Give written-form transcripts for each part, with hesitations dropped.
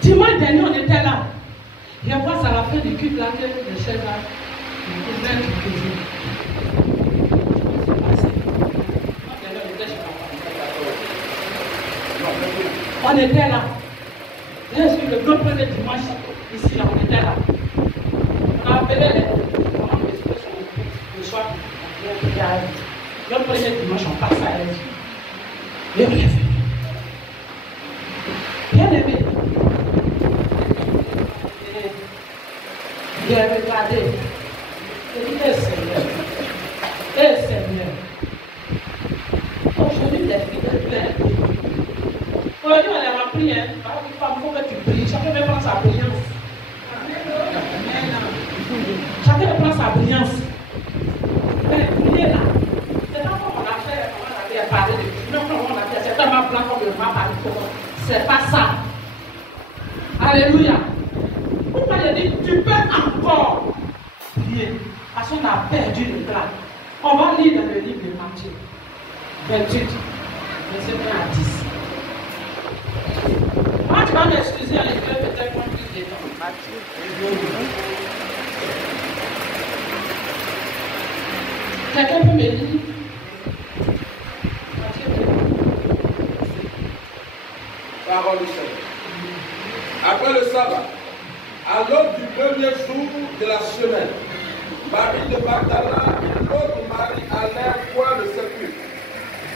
Dimanche dernier, on était là. Je vois ça à la fin du culte là que le chef là, il vient de cuisiner. On était là. Bien sûr, le premier dimanche, ici, là, on était là. On a appelé les comment le soir. Le premier dimanche, on passe à l'aise. Et on est venu. Bien aimé. J'ai regardé. J'ai dit, Seigneur. Aujourd'hui, les filles de plein. Aujourd'hui, on a appris, hein. Il faut que tu pries. Chacun veut prendre sa brillance. Chacun veut prendre sa brillance. Mais priez là. C'est pas comme on a fait, comment on a fait parler de Dieu. Non, comment on a fait, c'est tellement blanc comme le map par le corps. C'est pas ça. Alléluia. Pourquoi il dit, tu peux encore prier. Parce qu'on a perdu le plan. On va lire dans le livre de Matthieu 28, verset 1 à 10. Moi, tu vas m'excuser à l'école, peut-être qu'on plus de temps. Quelqu'un peut me lire? Parole du Seigneur. Après le sabbat, à l'aube du premier jour de la semaine, Marie de Magdala et l'autre Marie allèrent voir le sépulcre.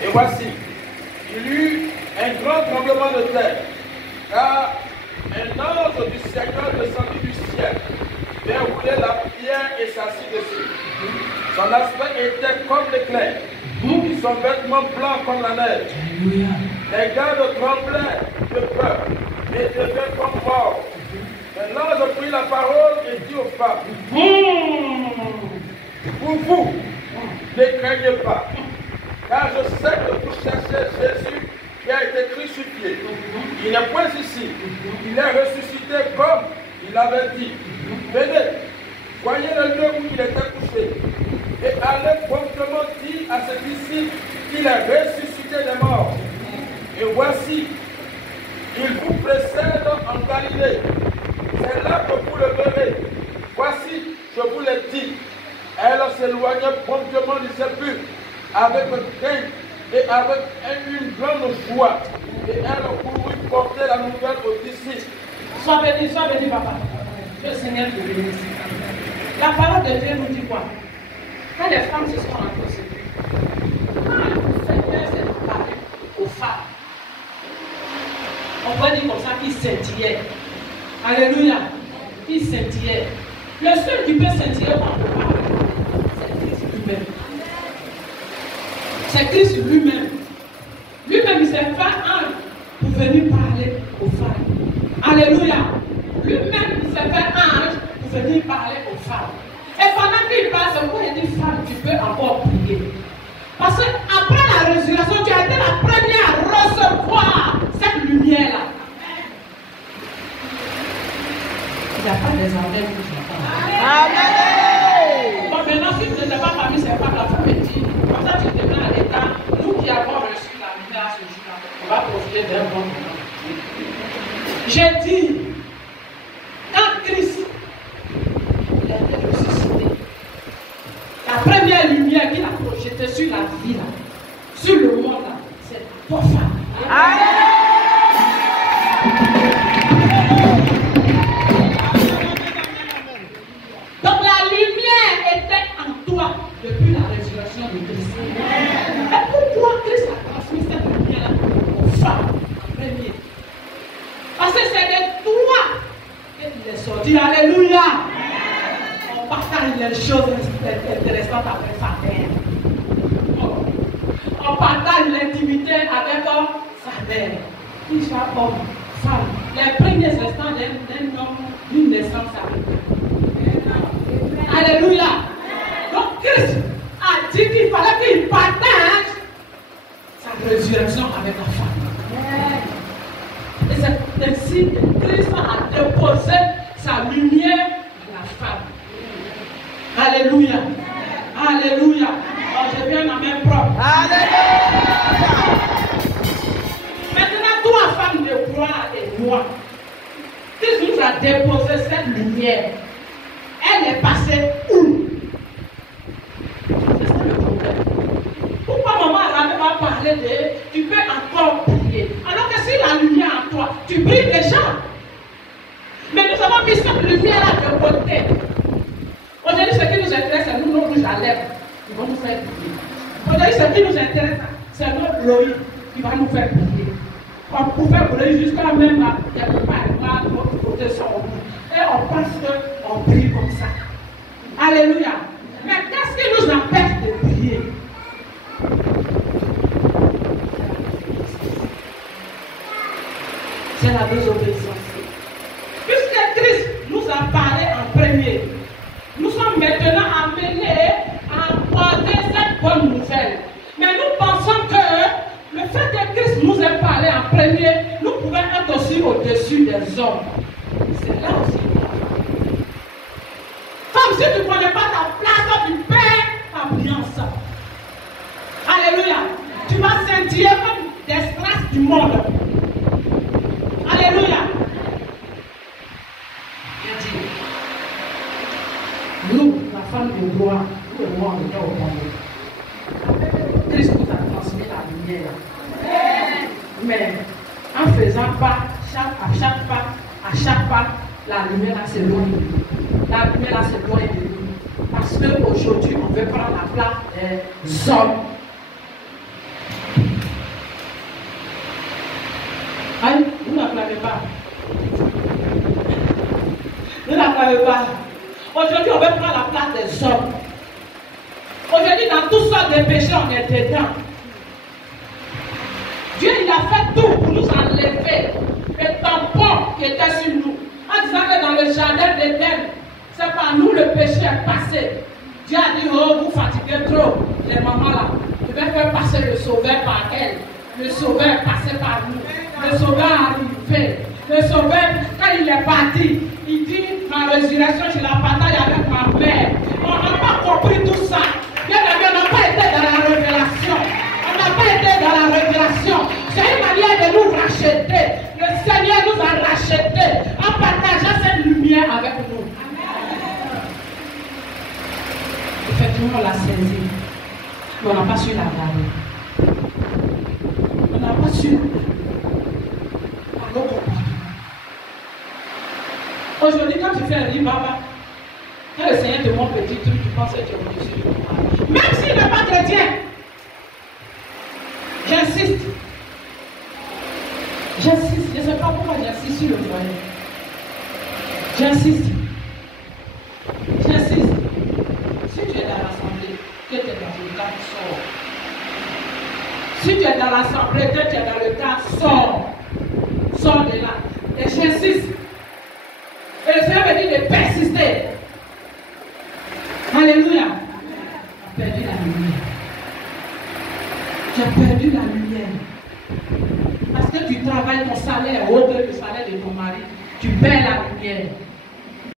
Et voici, il y eut un grand tremblement de terre, car un ange du Seigneur descendit du ciel, déroulait la pierre et s'assit dessus. Son aspect était comme l'éclair, et son vêtement blanc comme la neige. Les gardes tremblaient de peur et devenaient comme morts. Mais l'ange prit la parole et dit aux femmes, pour vous, ne craignez pas, car je sais que vous cherchez Jésus qui a été crucifié. Il n'est point ici, il est ressuscité comme il avait dit. Venez, voyez le lieu où il était couché, et allez promptement dire à ses disciples qu'il est ressuscité des morts. Et voici, il vous précède en Galilée. C'est là que vous le verrez. Voici, je vous l'ai dit. Elle s'éloignait promptement du sépulcre avec crainte et avec une grande joie. Et elle courut porter la nouvelle aux disciples. Sois béni, papa. Que le Seigneur te bénisse. La parole de Dieu nous dit quoi? Quand les femmes se sont rentrées au sépulcre, quand le Seigneur s'est parlé aux femmes, on peut dire comme ça qu'il scintillait. Alléluia. Il scintillait. Le seul qui peut scintiller quand on parle, c'est Christ lui-même. C'est Christ lui-même. Lui-même, il s'est fait ange pour venir parler aux femmes. Alléluia. Lui-même, il s'est fait ange pour venir parler aux femmes. Et pendant qu'il parle, c'est pourquoi il dit, femme, tu peux encore prier. Parce qu'après la résurrection, tu as été la première à recevoir cette lumière-là. Il n'y a pas des amen pour ça. Amen. Bon, maintenant, si tu n'étais pas parmi ces femmes, la femme est dit, comme ça, tu te mets à l'état. Nous qui avons reçu la lumière à ce jour-là, on va profiter d'un bon moment. J'ai dit, quand Christ était ressuscité, la première lumière qu'il a projetée sur la vie, là, sur le monde, là, c'est toi, femme. Amen. Donc la lumière était en toi depuis la résurrection de Christ. Mais pourquoi Christ a transmis cette lumière-là aux femmes en premier? Parce que c'est de toi qu'il est sorti. Alléluia. On partage les choses intéressantes avec sa mère. On partage l'intimité avec sa mère. Qu'il soit homme, femme. Les premiers instants d'un homme, d'une naissance avec lui. Alléluia. Donc Christ a dit qu'il fallait qu'il partage sa résurrection avec la femme. Et c'est ainsi que Christ a déposé sa lumière à la femme. Alléluia. Alléluia. Oh, je viens en main propre. Alléluia. Maintenant, toi, femme de gloire et nous. moi. Christ nous a déposé cette lumière. Elle est passée où? C'est ça le problème. Pourquoi maman va parler de tu peux encore prier? Alors que si la lumière en toi, tu brilles déjà. Mais nous avons mis cette lumière-là de côté. Aujourd'hui, ce qui nous intéresse, c'est nous, nos rouges à lèvres. Ils vont nous faire briller. Aujourd'hui, ce qui nous intéresse, c'est notre gloire qui va nous faire briller. On peut faire briller jusqu'à même là, quelque part, notre côté sur nous. Et on pense qu'on brille comme ça. Alléluia. Mais qu'est-ce qui nous empêche de briller? C'est la désobéissance. Puisque Christ nous a parlé en premier, nous sommes maintenant amenés à porter cette bonne nouvelle. Mais nous pensons que le fait que Christ nous ait parlé en premier, nous pouvons être aussi au-dessus des hommes. C'est là aussi. Comme si tu ne connais pas ta place, tu perds ta brillance. Alléluia. Tu vas sentir comme des strass du monde. Alléluia. Nous, la femme de gloire, nous le roi, on était au Congo. Christ nous a transmis la lumière. Mais en faisant pas, à chaque pas, la lumière là s'éloigne de nous. La lumière là s'éloigne de nous. Parce qu'aujourd'hui, on veut prendre la place des hommes. Aïe, vous n'acclamez pas. Vous n'acclamez pas. Aujourd'hui, on veut prendre la place des hommes. Aujourd'hui, dans toutes sortes de péchés, on est dedans. Dieu, il a fait tout pour nous enlever le tampon qui était sur nous. En disant que dans le jardin d'Éden, c'est par nous le péché est passé. Dieu a dit, oh, vous fatiguez trop, les mamans là. Je vais faire passer le sauveur par elle. Le sauveur est passé par nous. Le sauveur est arrivé. Le sauveur, quand il est parti, il dit, ma résurrection, je la partage avec ma mère. On n'a pas compris tout ça. Bien aimé, on n'a pas été dans la révélation. On n'a pas été dans la révélation. C'est une manière de nous racheter. Le Seigneur nous a rachetés en partageant cette lumière avec nous. Effectivement, on l'a saisi. Mais on n'a pas su la garder. On n'a pas su aujourd'hui, quand tu fais un ribaba, quand le Seigneur te montre petit truc, tu penses que tu es au-dessus du monde. Même s'il n'est pas chrétien, j'insiste. J'insiste. Je ne sais pas pourquoi j'insiste sur le foyer. J'insiste. J'insiste. Si tu es dans l'assemblée, que tu es dans le cas, sors. Si tu es dans l'assemblée, que tu es dans le cas, sors. Sors de là. Et j'insiste. Et le Seigneur me dit de persister. Alléluia. Tu as perdu la lumière. Tu as perdu la lumière. Parce que tu travailles ton salaire au lieu du salaire de ton mari. Tu perds la lumière.